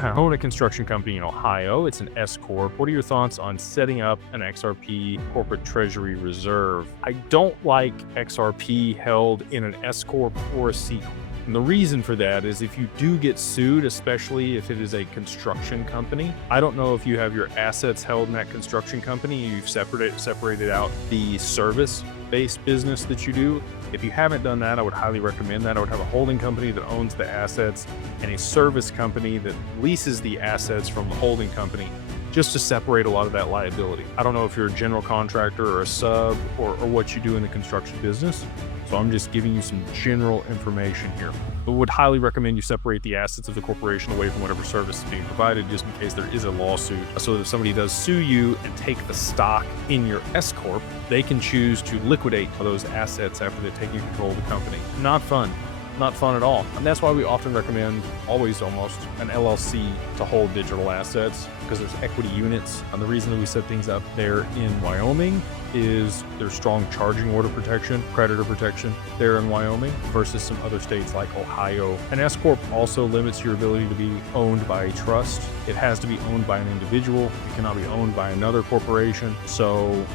I own a construction company in Ohio. It's an S-Corp. What are your thoughts on setting up an XRP corporate treasury reserve? I don't like XRP held in an S-Corp or a C-Corp. And the reason for that is if you do get sued, especially if it is a construction company, I don't know if you have your assets held in that construction company, you've separated out the service-based business that you do. If you haven't done that, I would highly recommend that. I would have a holding company that owns the assets and a service company that leases the assets from the holding company, just to separate a lot of that liability. I don't know if you're a general contractor or a sub or what you do in the construction business. So I'm just giving you some general information here. But would highly recommend you separate the assets of the corporation away from whatever service is being provided, just in case there is a lawsuit. So that if somebody does sue you and take the stock in your S-Corp, they can choose to liquidate those assets after they've taken control of the company. Not fun. Not fun at all. And that's why we often recommend, always almost, an LLC to hold digital assets, because there's equity units. And the reason that we set things up there in Wyoming is there's strong charging order protection, creditor protection there in Wyoming versus some other states like Ohio. An S-Corp also limits your ability to be owned by a trust. It has to be owned by an individual. It cannot be owned by another corporation. So,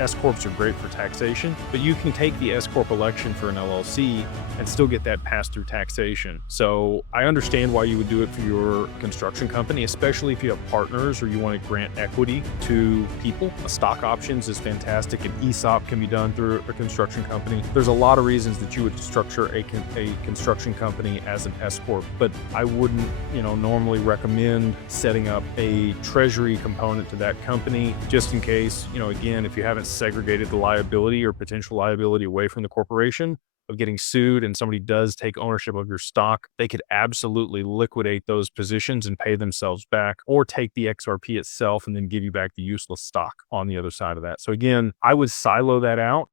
S-Corps are great for taxation, but you can take the S-Corp election for an LLC and still get that pass-through taxation. So I understand why you would do it for your construction company, especially if you have partners or you want to grant equity to people. Stock options is fantastic. An ESOP can be done through a construction company. There's a lot of reasons that you would structure a construction company as an S-Corp, but I wouldn't, normally recommend setting up a treasury component to that company, just in case, again, if you haven't segregated the liability or potential liability away from the corporation of getting sued and somebody does take ownership of your stock, they could absolutely liquidate those positions and pay themselves back, or take the XRP itself and then give you back the useless stock on the other side of that. So again, I would silo that out.